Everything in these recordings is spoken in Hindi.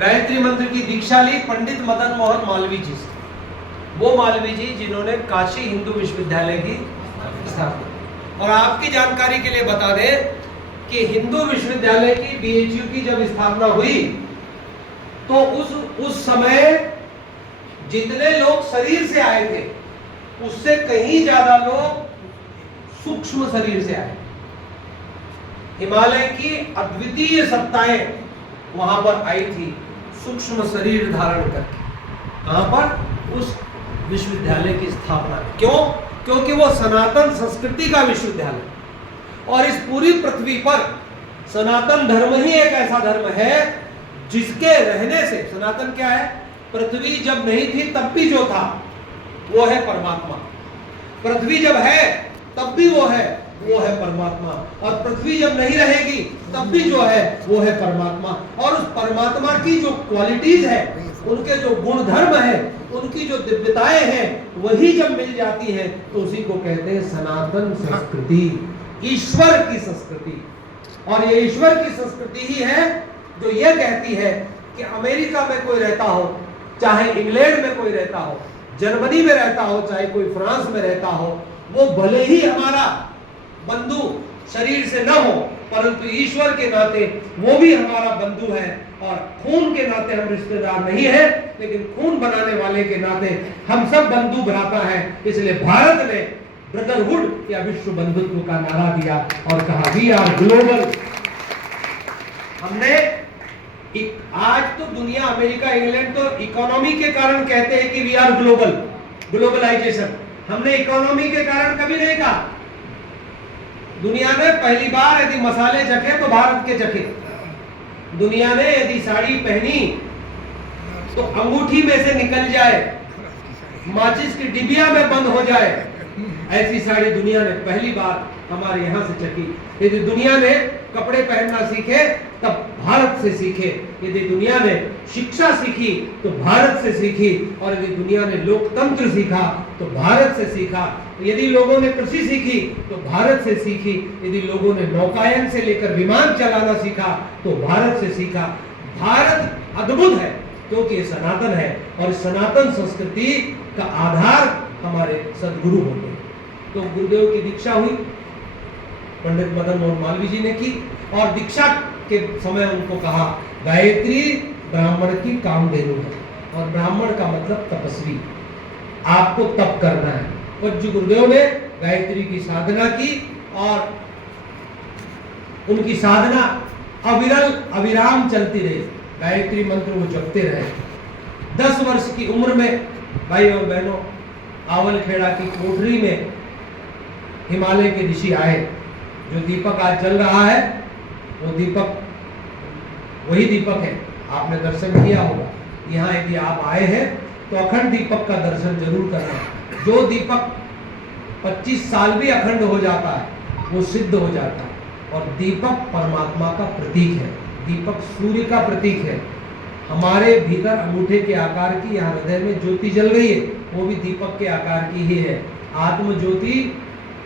गायत्री मंत्र की दीक्षा ली पंडित मदन मोहन मालवीय जी से। वो मालवीय जी जिन्होंने काशी हिंदू विश्वविद्यालय की स्थापना। और आपकी जानकारी के लिए बता दें कि हिंदू विश्वविद्यालय की बीएचयू की जब स्थापना हुई तो उस समय जितने लोग शरीर से आए थे उससे कहीं ज्यादा लोग सूक्ष्म शरीर से आए। हिमालय की अद्वितीय सत्ताएं वहां पर आई थी सूक्ष्म शरीर धारण करके। कहां पर? उस विश्वविद्यालय की स्थापना। क्यों? क्योंकि वो सनातन संस्कृति का विश्वविद्यालय। और इस पूरी पृथ्वी पर सनातन धर्म ही एक ऐसा धर्म है जिसके रहने से, सनातन क्या है? पृथ्वी जब नहीं थी तब भी जो था वो है परमात्मा। पृथ्वी जब है तब भी वो है परमात्मा। और पृथ्वी जब नहीं रहेगी तब भी जो है वो है परमात्मा। और उस परमात्मा की जो क्वालिटीज है, उनके जो गुण धर्म है, उनकी जो दिव्यताएं हैं, वही जब मिल जाती है तो उसी को कहते हैं सनातन संस्कृति, ईश्वर की संस्कृति। और ये ईश्वर की संस्कृति ही है जो ये कहती है कि अमेरिका में कोई रहता हो, चाहे इंग्लैंड में कोई रहता हो, जर्मनी में रहता हो, चाहे कोई फ्रांस में रहता हो, वो भले ही हमारा बंधु शरीर से न हो, परंतु ईश्वर के नाते वो भी हमारा बंधु है। और खून के नाते हम रिश्तेदार नहीं है, लेकिन खून बनाने वाले के नाते हम सब बंधु भ्राता हैं। इसलिए भारत ने ब्रदरहुड या विश्व बंधुत्व का नारा दिया और कहा वी आर ग्लोबल। हमने आज तो दुनिया, अमेरिका, इंग्लैंड तो इकोनॉमी के कारण कहते हैं कि वी आर ग्लोबल, ग्लोबलाइजेशन। हमने इकोनॉमी के कारण कभी नहीं कहा। दुनिया ने पहली बार यदि मसाले चखे तो भारत के चखे। दुनिया ने यदि साड़ी पहनी तो अंगूठी में से निकल जाए, माचिस की डिबिया में बंद हो जाए, ऐसी साड़ी दुनिया ने पहली बार हमारे यहां से चखी। यदि दुनिया ने कपड़े पहनना सीखे तब भारत से सीखे। यदि दुनिया ने शिक्षा सीखी तो भारत से सीखी। और यदि दुनिया ने लोकतंत्र सीखा तो भारत से सीखा। यदि लोगों ने कृषि सीखी तो भारत से सीखी। यदि लोगों ने नौकायन से लेकर विमान चलाना सीखा तो भारत से सीखा। भारत अद्भुत है क्योंकि ये सनातन है और सनातन संस्कृति का आधार हमारे सदगुरु होते हैं। तो गुरुदेव की दीक्षा हुई, पंडित मदन मोहन मालवीय जी ने की। और दीक्षा के समय उनको कहा गायत्री ब्राह्मण की कामधेनु है। और ब्राह्मण का मतलब तपस्वी, आपको तप करना है। पूज्य गुरुदेव ने गायत्री की साधना की और उनकी साधना अविरल अविराम चलती रही। गायत्री मंत्र वो जपते रहे। 10 वर्ष की उम्र में भाई और बहनों, आवलखेड़ा की कोठरी में हिमालय के ऋषि आए। जो दीपक आज जल रहा है वो दीपक वही दीपक है, आपने दर्शन किया होगा। यहाँ यदि आप आए हैं तो अखंड दीपक का दर्शन जरूर करना। जो दीपक 25 साल भी अखंड हो जाता है वो सिद्ध हो जाता है। और दीपक परमात्मा का प्रतीक है, दीपक सूर्य का प्रतीक है। हमारे भीतर अंगूठे के आकार की यहाँ हृदय में ज्योति जल रही है, वो भी दीपक के आकार की ही है। आत्म ज्योति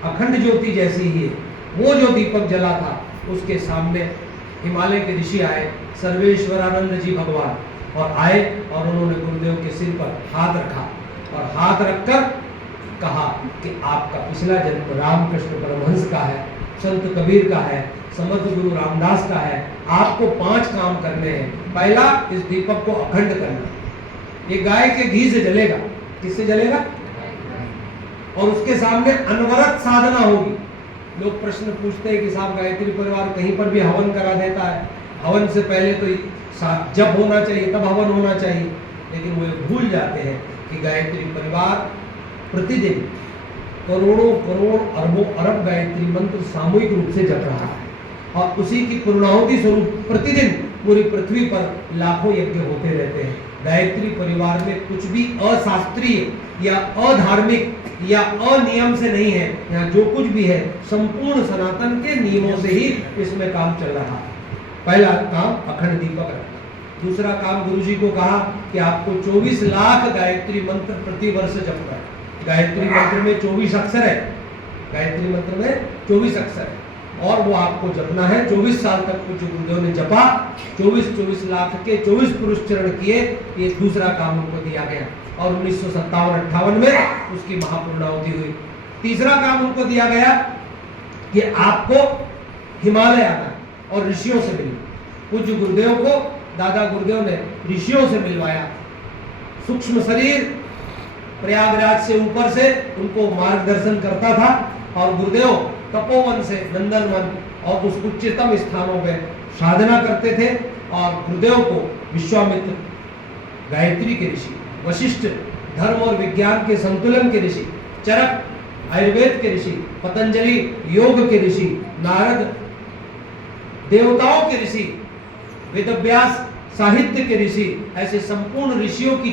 अखंड ज्योति जैसी ही है। वो जो दीपक जला था उसके सामने हिमालय के ऋषि आए, सर्वेश्वरानंद जी भगवान, और आए और उन्होंने गुरुदेव के सिर पर हाथ रखा और हाथ रखकर कहा कि आपका पिछला जन्म रामकृष्ण परमहंस का है, संत कबीर का है, समर्थ गुरु रामदास का है। आपको 5 काम करने हैं। पहला, इस दीपक को अखंड करना। ये गाय के घी से जलेगा। किससे जलेगा? और उसके सामने अनवरत साधना होगी। लोग प्रश्न पूछते हैं कि साहब गायत्री परिवार कहीं पर भी हवन करा देता है, हवन से पहले तो जब होना चाहिए तब हवन होना चाहिए। लेकिन वो भूल जाते हैं कि गायत्री परिवार प्रतिदिन करोड़ों करोड़ अरबों अरब गायत्री मंत्र सामूहिक रूप से जप रहा है। और उसी की पूर्णाहुति स्वरूप प्रतिदिन पूरी पृथ्वी पर लाखों यज्ञ होते रहते हैं। गायत्री परिवार में कुछ भी अशास्त्रीय या अधार्मिक या अनियम से नहीं है। यहाँ जो कुछ भी है संपूर्ण सनातन के नियमों से ही इसमें काम चल रहा है। पहला काम अखंड दीपक रखना। दूसरा काम गुरुजी को कहा कि आपको 24 लाख गायत्री मंत्र प्रति वर्ष जपना है। गायत्री मंत्र में 24 अक्षर है। गायत्री मंत्र में 24 अक्षर है। और वो आपको जपना है। 24 साल तक पूज्य गुरुदेव ने जपा, 24 लाख के 24 पुरुष चरण किए। ये दूसरा काम उनको दिया गया और 1957-58 में उसकी महापूर्णाहुति हुई। तीसरा काम उनको दिया गया कि आपको हिमालय आना और ऋषियों से मिलना। पूज्य गुरुदेव को दादा गुरुदेव ने ऋषियों से मिलवाया। सूक्ष्म शरीर प्रयागराज से ऊपर से उनको मार्गदर्शन करता था और गुरुदेव तपोवन से नंदनवन और उस उच्चतम स्थानों में साधना करते थे। और गुरुदेव को विश्वामित्र, गायत्री के ऋषि, वशिष्ठ धर्म और विज्ञान के संतुलन के ऋषि, चरक आयुर्वेद के ऋषि, पतंजलि योग के ऋषि, नारद देवताओं के ऋषि, वेदव्यास साहित्य के ऋषि, ऐसे संपूर्ण ऋषियों की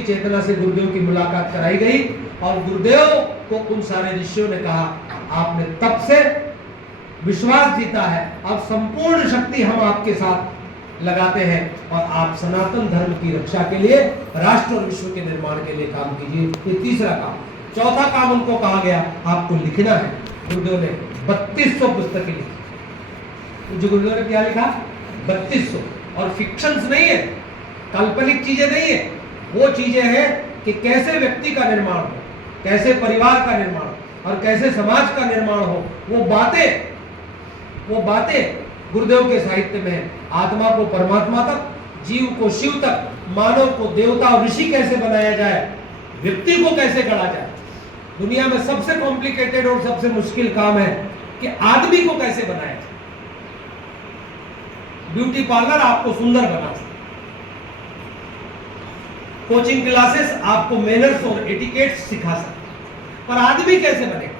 चेतना से गुरुदेव की मुलाकात कराई गई। और गुरुदेव को उन सारे ऋषियों ने कहा, आपने तब से विश्वास जीता है, अब संपूर्ण शक्ति हम आपके साथ लगाते हैं और आप सनातन धर्म की रक्षा के लिए, राष्ट्र और विश्व के निर्माण के लिए काम कीजिए। ये तीसरा काम। चौथा काम उनको कहा गया, आपको लिखना है। गुरुदेव ने 3200 पुस्तकें लिखी। जो गुरुदेव ने क्या लिखा? 3200। और फिक्शंस नहीं है, काल्पनिक चीजें नहीं है, वो चीजें हैं कि कैसे व्यक्ति का निर्माण हो, कैसे परिवार का निर्माण और कैसे समाज का निर्माण हो। वो बातें गुरुदेव के साहित्य में है। आत्मा को परमात्मा तक, जीव को शिव तक, मानव को देवता और ऋषि कैसे बनाया जाए, व्यक्ति को कैसे गढ़ा जाए। दुनिया में सबसे कॉम्प्लिकेटेड और सबसे मुश्किल काम है कि आदमी को कैसे बनाया जाए। ब्यूटी पार्लर आपको सुंदर बना सकता, कोचिंग क्लासेस आपको मैनर्स और एटिकेट सिखा सकते, पर आदमी कैसे बनेगा?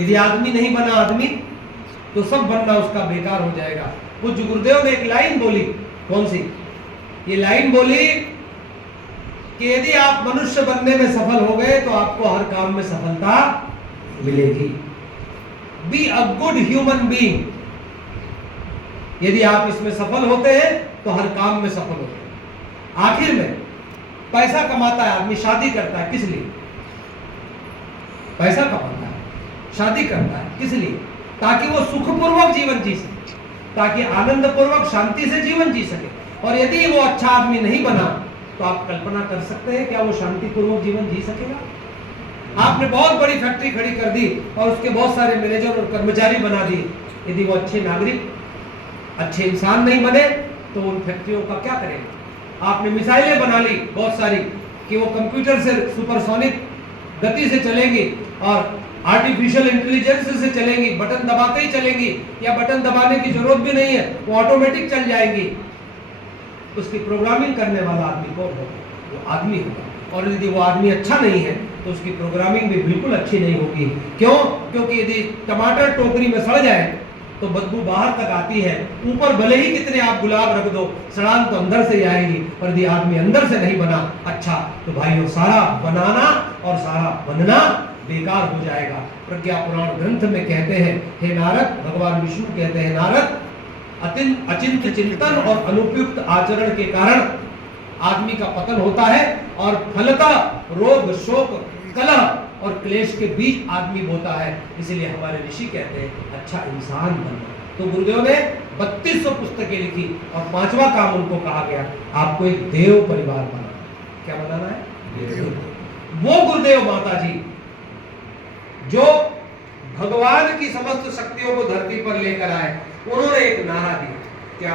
यदि आदमी नहीं बना आदमी, तो सब बनना उसका बेकार हो जाएगा। पूज्य गुरुदेव ने एक लाइन बोली, कौन सी? ये लाइन बोली कि यदि आप मनुष्य बनने में सफल हो गए तो आपको हर काम में सफलता मिलेगी। Be a good human being. यदि आप इसमें सफल होते हैं तो हर काम में सफल होते हैं। आखिर में पैसा कमाता है आदमी, शादी करता है, किस लिए? पैसा कमाता है, शादी करता है, किस लिए? ताकि वो सुखपूर्वक जीवन जी सके, ताकि आनंद पूर्वक शांति से जीवन जी सके। और यदि वो अच्छा आदमी नहीं बना तो आप कल्पना कर सकते हैं क्या वो शांतिपूर्वक जीवन जी सकेगा? आपने बहुत बड़ी फैक्ट्री खड़ी कर दी और उसके बहुत सारे मैनेजर और कर्मचारी बना दिए। यदि वो अच्छे नागरिक, अच्छे इंसान नहीं बने तो उन फैक्ट्रियों का क्या करेंगे? आपने मिसाइलें बना ली बहुत सारी कि वो कंप्यूटर से सुपरसोनिक गति से चलेंगी और आर्टिफिशियल इंटेलिजेंस से चलेंगी, बटन दबाते ही चलेंगी या बटन दबाने की जरूरत भी नहीं है, वो ऑटोमेटिक चल जाएंगी। उसकी प्रोग्रामिंग करने वाला आदमी कौन होगा? वो आदमी होगा। और यदि वो आदमी अच्छा नहीं है तो उसकी प्रोग्रामिंग भी बिल्कुल अच्छी नहीं होगी। क्यों? क्योंकि यदि टमाटर टोकरी में सड़ जाए तो बदबू बाहर तक आती है। ऊपर भले ही कितने आप गुलाब रख दो, सड़ान तो अंदर से ही आएगी। और यदि आदमी अंदर से नहीं बना अच्छा तो भाइयों सारा बनाना और सारा बनना बेकार हो जाएगा। प्रज्ञा पुराण ग्रंथ में कहते हैं, हे नारद, भगवान विष्णु कहते हैं, नारद, अचिंत चिंतन और अनुपयुक्त आचरण के कारण आदमी का पतन होता है और फलतः रोग, शोक, कलह और क्लेश के बीच आदमी बोता है। इसलिए हमारे ऋषि कहते हैं अच्छा इंसान बनना। तो गुरुदेव ने 3200 पुस्तकें लिखी और 5वां काम उनको कहा गया, आपको एक देव परिवार बनाना। क्या बनाना है? वो गुरुदेव माता जी जो भगवान की समस्त शक्तियों को धरती पर लेकर आए, उन्होंने एक नारा दिया। क्या?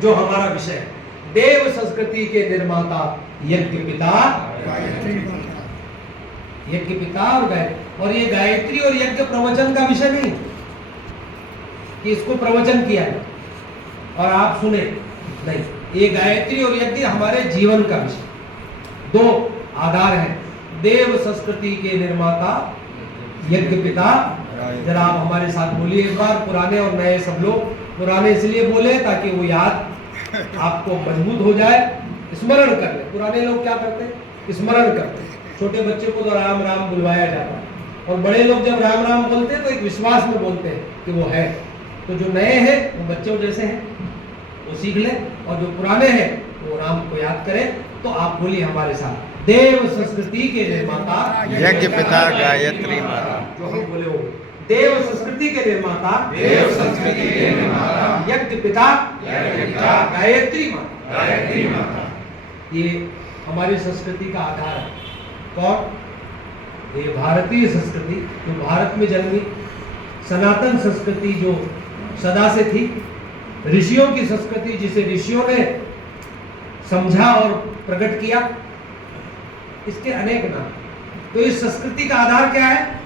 जो हमारा विषय है, देव संस्कृति के निर्माता यज्ञ पिता, यज्ञ पिता और गायत्री। और ये गायत्री और यज्ञ प्रवचन का विषय नहीं कि इसको प्रवचन किया है और आप सुने, नहीं, ये गायत्री और यज्ञ हमारे जीवन का विषय। 2 आधार है, देव संस्कृति के निर्माता यज्ञ पिता। जरा आप हमारे साथ बोलिए एक बार, पुराने और नए सब लोग। पुराने इसलिए बोले ताकि वो याद आपको मजबूत हो जाए, स्मरण कर ले। पुराने लोग क्या करते हैं? स्मरण करते हैं। छोटे बच्चे को तो राम राम बुलवाया जाता है और बड़े लोग जब राम राम बोलते हैं तो एक विश्वास में बोलते हैं कि वो है। तो जो नए हैं वो बच्चों जैसे हैं, वो सीख ले, और जो पुराने हैं वो राम को याद करें। तो आप बोलिए हमारे साथ, देव संस्कृति के निर्माता यज्ञ पिता गायत्री माता। जो हम बोले हो, देव संस्कृति के निर्माता देव संस्कृति के निर्माता यज्ञ पिता गायत्री माता। गायत्री माता ये हमारी संस्कृति का आधार है। कौन? ये भारतीय संस्कृति जो भारत में जन्मी, सनातन संस्कृति जो सदा से थी, ऋषियों की संस्कृति जिसे ऋषियों ने समझा और प्रकट किया, इसके अनेक नाम। तो इस संस्कृति का आधार क्या है?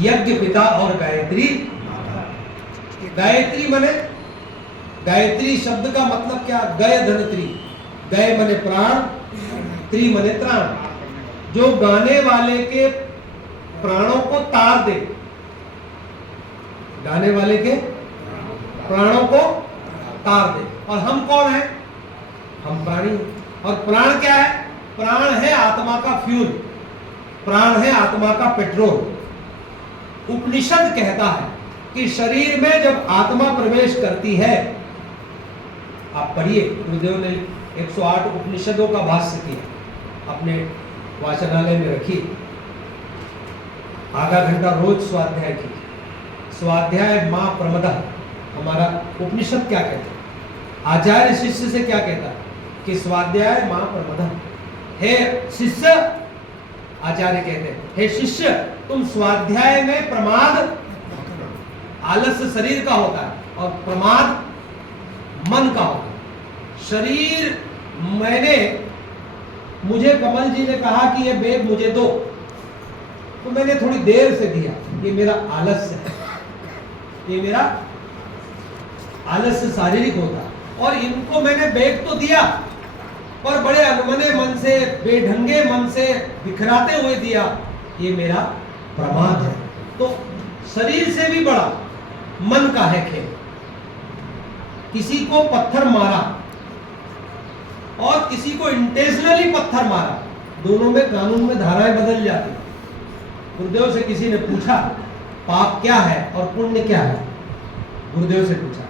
यज्ञ पिता और गायत्री। गायत्री माने, गायत्री शब्द का मतलब क्या? गय धनत्री। गय माने प्राण, त्री माने त्राण। जो गाने वाले के प्राणों को तार दे, गाने वाले के प्राणों को तार दे। और हम कौन है? हम प्राणी। और प्राण क्या है? प्राण है आत्मा का फ्यूल, प्राण है आत्मा का पेट्रोल। उपनिषद कहता है कि शरीर में जब आत्मा प्रवेश करती है, आप पढ़िए, गुरुदेव ने 108 उपनिषदों का भाष्य किया, अपने वाचनालय में रखिए। आधा घंटा रोज स्वाध्याय की। स्वाध्याय मां प्रमदः। हमारा उपनिषद क्या कहता है? आचार्य शिष्य से क्या कहता है कि स्वाध्याय मां प्रमदः। हे शिष्य, आचार्य कहते हैं, हे शिष्य, तुम स्वाध्याय में प्रमाद, आलस्य शरीर का होता है और प्रमाद मन का होता है। शरीर, मुझे कमल जी ने कहा कि ये बेग मुझे दो, तो मैंने थोड़ी देर से दिया, ये मेरा आलस्य है, ये मेरा आलस्य शारीरिक होता है। और इनको मैंने बेग तो दिया, पर बड़े अनमने मन से, बेढंगे मन से बिखराते हुए दिया, ये मेरा प्रमाद है। तो शरीर से भी बड़ा मन का है खेल। किसी को पत्थर मारा और किसी को इंटेंशनली पत्थर मारा, दोनों में कानून में धाराएं बदल जाती। गुरुदेव से किसी ने पूछा पाप क्या है और पुण्य क्या है? गुरुदेव से पूछा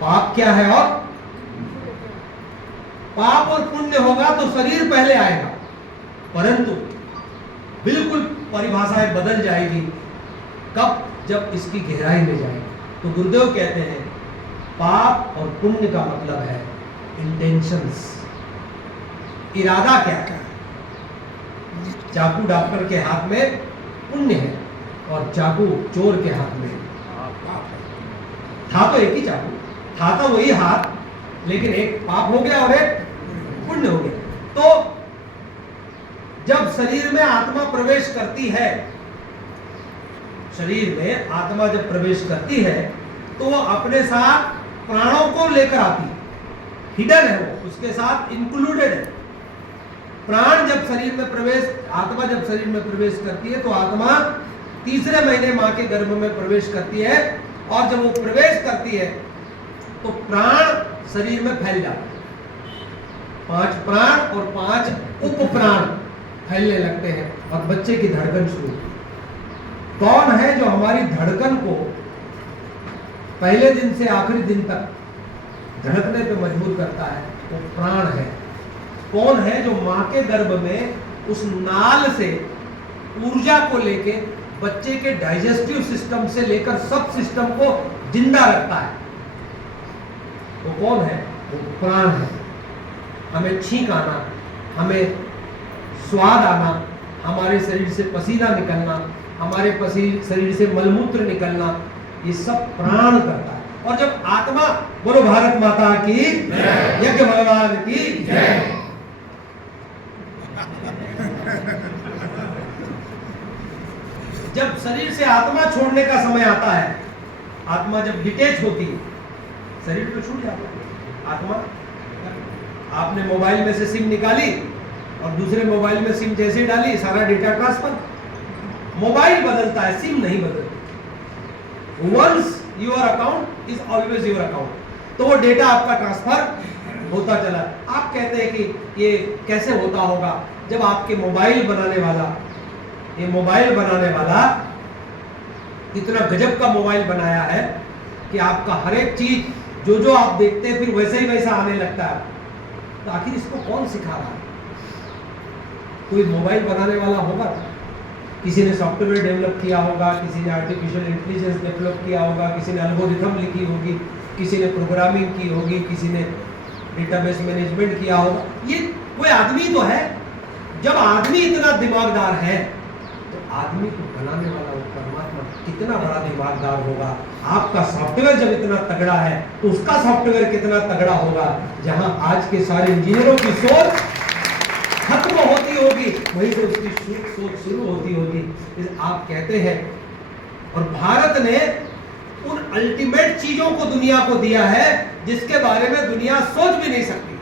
पाप क्या है, और पाप और पुण्य होगा तो शरीर पहले आएगा, परंतु बिल्कुल परिभाषाएं बदल जाएगी। कब? जब इसकी गहराई में जाएगी। तो गुरुदेव कहते हैं पाप और पुण्य का मतलब है इंटेंशंस, इरादा क्या है। चाकू डॉक्टर के हाथ में पुण्य है और चाकू चोर के हाथ में पाप है। था तो एक ही चाकू, था तो वही हाथ, लेकिन एक पाप हो गया और एक पुण्य हो गया। तो जब शरीर में आत्मा प्रवेश करती है, शरीर में आत्मा जब प्रवेश करती है तो वो अपने साथ प्राणों को लेकर आती है। हिडन है वो, उसके साथ इंक्लूडेड है। प्राण जब शरीर में प्रवेश, आत्मा जब शरीर में प्रवेश करती है तो आत्मा तीसरे महीने मां के गर्भ में प्रवेश करती है, और जब वो प्रवेश करती है तो प्राण शरीर में फैल जाता है। 5 प्राण और 5 उपप्राण फैलने लगते हैं और बच्चे की धड़कन शुरू। कौन है जो हमारी धड़कन को पहले दिन से आखिरी दिन तक धड़कने पे मजबूर करता है? वो प्राण है। कौन है जो मां के गर्भ में उस नाल से ऊर्जा को लेके बच्चे के डाइजेस्टिव सिस्टम से लेकर सब सिस्टम को जिंदा रखता है? वो कौन है? वो प्राण है। हमें छींक आना, हमें स्वाद आना, हमारे शरीर से पसीना निकलना, हमारे शरीर से मलमूत्र निकलना, ये सब प्राण करता है। और जब आत्मा, बोलो भारत माता की, यज्ञ भगवान की जय। जब शरीर से आत्मा छोड़ने का समय आता है, आत्मा जब डिटेच होती है, शरीर तो छूट जाता है। आत्मा, आपने मोबाइल में से सिम निकाली और दूसरे मोबाइल में सिम जैसे डाली, सारा डेटा ट्रांसफर। मोबाइल बदलता है, सिम नहीं बदलती। Once your account is always your account. तो वो डेटा आपका ट्रांसफर होता चला। आप कहते हैं कि ये कैसे होता होगा? जब आपके मोबाइल बनाने वाला, ये मोबाइल बनाने वाला इतना गजब का मोबाइल बनाया है कि आपका हर एक चीज जो जो आप देखते हैं फिर वैसे ही वैसा आने लगता है। तो आखिर इसको कौन सिखा रहा है? कोई मोबाइल बनाने वाला होगा, किसी ने सॉफ्टवेयर डेवलप किया होगा, किसी ने आर्टिफिशियल इंटेलिजेंस डेवलप किया होगा, किसी ने एल्गोरिथम लिखी होगी, किसी ने प्रोग्रामिंग की होगी, किसी ने डेटाबेस मैनेजमेंट किया होगा। ये कोई आदमी तो है। जब आदमी इतना दिमागदार है तो आदमी को बनाने वाला वो परमात्मा कितना बड़ा दिमागदार होगा। आपका सॉफ्टवेयर जब इतना तगड़ा है तो उसका सॉफ्टवेयर कितना तगड़ा होगा। जहां आज के सारे इंजीनियरों की सोच खत्म होती होगी, वहीं से उसकी सोच शुरू होती होगी। आप कहते हैं, और भारत ने उन अल्टीमेट चीजों को दुनिया को दिया है जिसके बारे में दुनिया सोच भी नहीं सकती।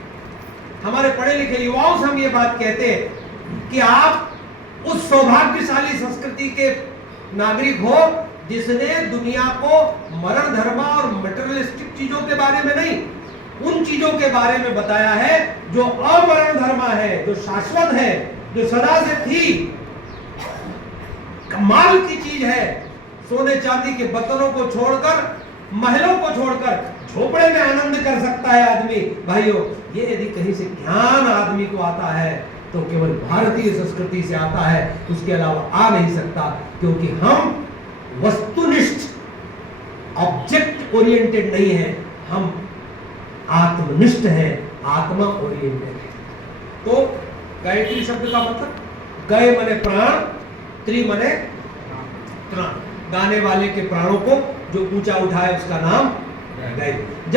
हमारे पढ़े लिखे युवाओं से हम ये बात कहते हैं कि आप उस सौभाग्यशाली संस्कृति के नागरिक हो जिसने दुनिया को मरण धर्म और मटेरियलिस्टिक चीजों के बारे में नहीं, उन चीजों के बारे में बताया है जो अमरण धर्म है, जो शाश्वत है, जो सदा से थी, कमाल की चीज है। सोने चांदी के बर्तनों को छोड़कर, महलों को छोड़कर झोपड़े में आनंद कर सकता है आदमी। भाइयों, ये यदि कहीं से ज्ञान आदमी को आता है तो केवल भारतीय संस्कृति से आता है, उसके अलावा आ नहीं सकता। क्योंकि हम वस्तुनिष्ठ, ऑब्जेक्ट ओरिएंटेड नहीं है, हम आत्मनिष्ठ है, आत्मा ओरिएंटेड है। तो गायत्री शब्द का मतलब गय मने प्राण, त्रि मने त्राण। गाने वाले के प्राणों को जो ऊंचा उठाए उसका नाम गायत्री। जब